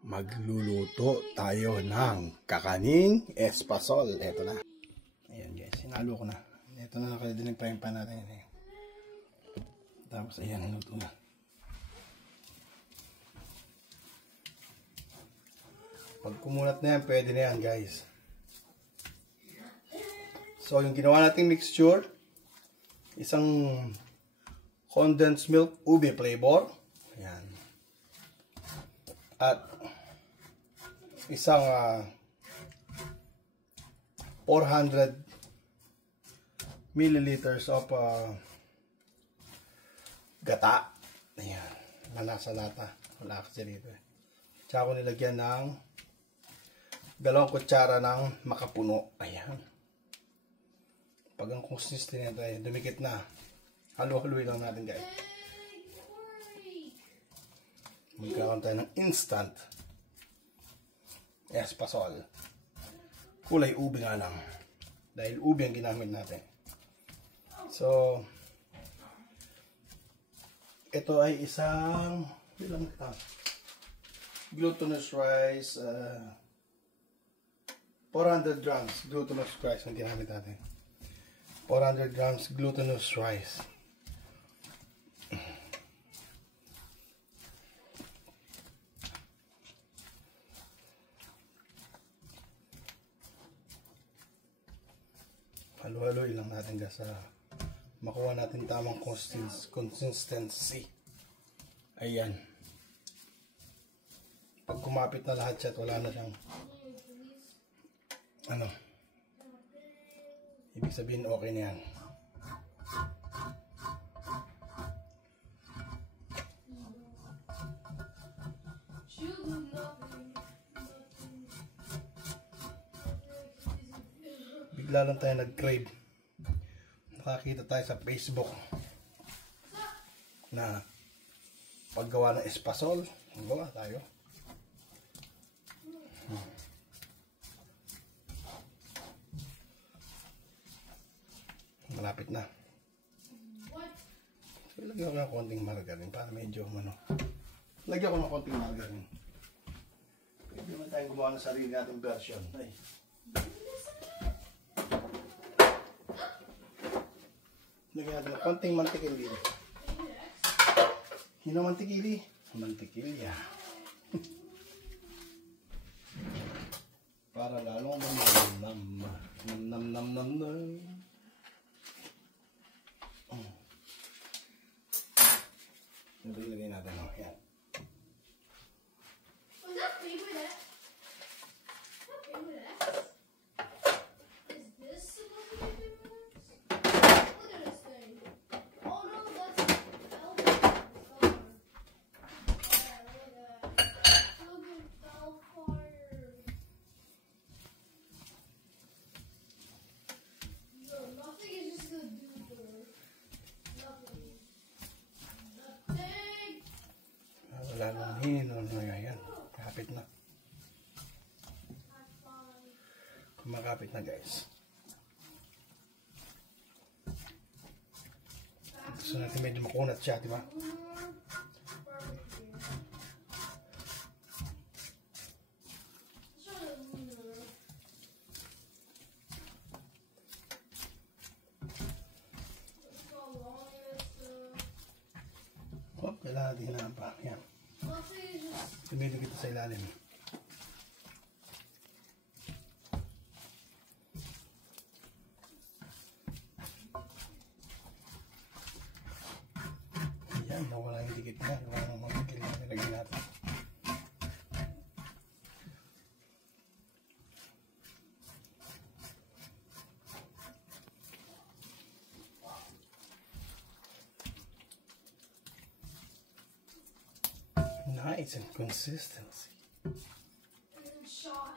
Magluluto tayo ng kakaning espasol. Ito na. Ayan guys, sinalo ko na. Ito na nakadinig pa yung pan natin. Tapos ayan, luto na. Pag kumulat na yan, pwede na yan guys. So yung ginawa nating mixture, isang condensed milk ube flavor. Ayan. At isang 400 milliliters of gata. Ayan. Wala sa lata. Wala kasi dito. Tsaka ko nilagyan ng 2 kutsara ng makapuno. Ayan. Pag ang consistent nito ay dumikit na. Halo-haluin lang natin guys. Magkakaroon tayo ng instant espasol. Kulay ube nga lang. Dahil ube ang ginamit natin. So, ito ay isang glutinous rice. 400 grams glutinous rice ang ginamit natin. 400 grams glutinous rice. Halo-haloy lang natin sa makuha natin tamang consistency. Ayan. Pag kumapit na lahat siya, wala na siyang ibig sabihin okay na yan. Bigla lang tayo nag-crave. Nakakita tayo sa Facebook na paggawa ng espasol. Gawa tayo. Malapit na. So, lagyan ko ng konting margarine para medyo lagyan ko ng konting margarine. Pwede naman tayong gumawa ng sarili nating version. Ay. Lagyan natin ng konting mantikili. Hino mantikili? Mantikilya. Para lalong nam. Ito ilagay natin. Yan. Was that favorite X? What favorite X? Is this supposed to be favorite X? Look at this thing. Oh no, that's Velvet. Yeah, look at that. Look at Velfire. No, nothing is just gonna do for nothing. Wala nang hino. Ayan. Kapit na. Kumakapit na guys. Gusto natin medyo makunat siya, diba? Oh, kailangan natin hinaan pa. Yan. Tumidog ito sa ilalim. Yan, nawala yung dikit na. Nawala yung mga dikit na nilagay natin. Nice and consistency. And then shot.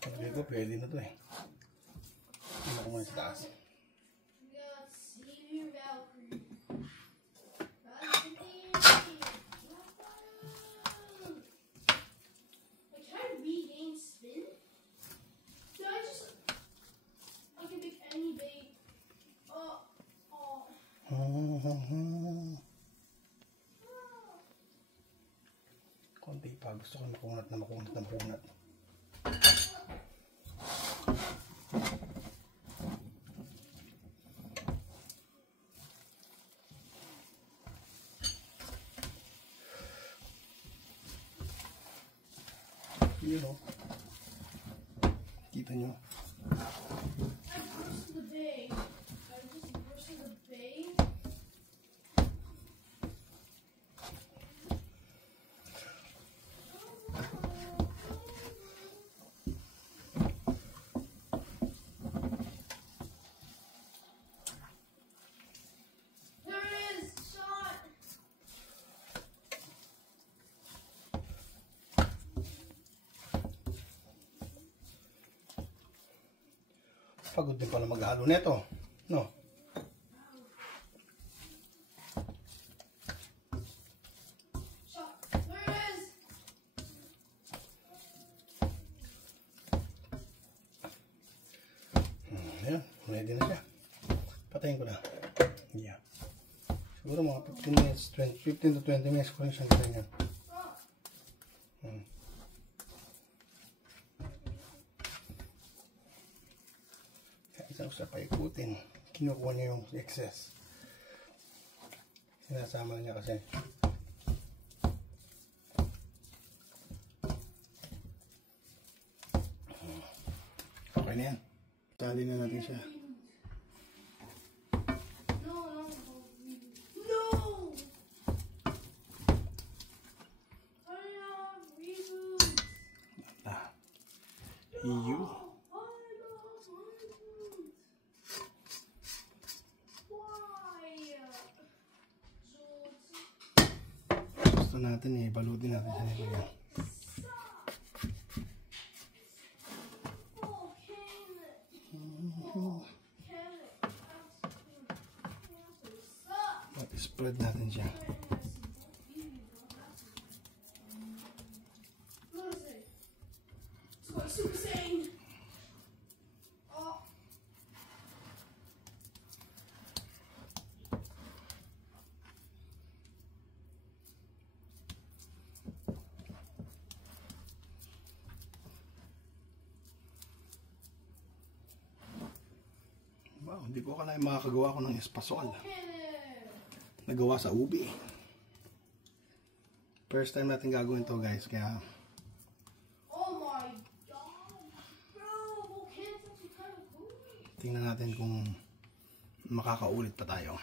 Sabi ko, pwede na to eh. Hindi ko muna sa taas. We got Savior Valkyrie. Like, can I regain spin? Did I just... I can pick any bait. Oh. Konti pa. Gusto ko makunat ng punat. You know. Kita nyo. Pagod din pala maghalo nito, no? Ayan, ready na siya. Patayin ko na. Yeah. Siguro mga 15 minutes, 15 to 20 minutes ko rin siyang ganyan. Isang sa paikutin, kinukuha niya yung excess. Sinasama niya kasi. Okay na yan. Tali na natin siya. You. Gusto natin balutin natin siya nito. Spread natin siya. Wow, hindi ko akala makakagawa ko ng espasol. Nagawa sa ubi. First time natin gagawin to, guys, kaya oh my god, bro, tingnan natin kung makakaulit pa tayo.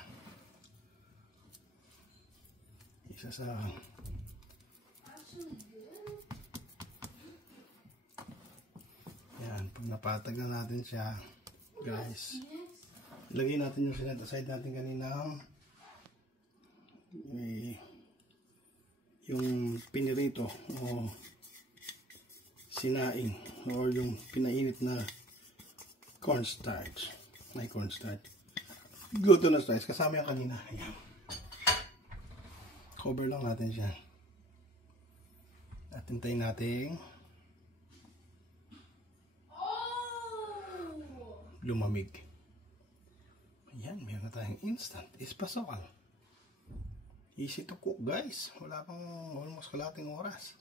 Isa sa yan, pag napatag na natin siya, guys, ilagay natin yung sinet aside natin kanina, yung pinirito o sinaing o yung pinainit na cornstarch. May cornstarch. Glutinous rice. Kasama yung kanina. Ayan. Cover lang natin siya. At hintayin natin lumamig. Ayan. Meron na tayong instant espasol. Easy to cook, guys. Wala pang almost kalating oras.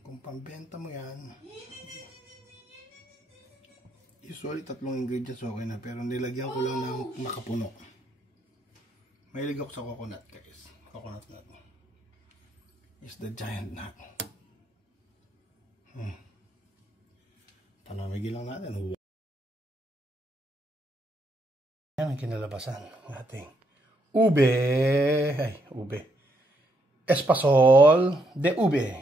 Kung pambenta mo yan, usually 3 ingredients okay na, pero nilagyan ko lang ng makapuno. Mahilig ako sa coconut, guys. Coconut nut is the giant nut. Panamigil lang natin. Yan ang kinalabasan ng ating ube. Ay, ube. Espasol de ube.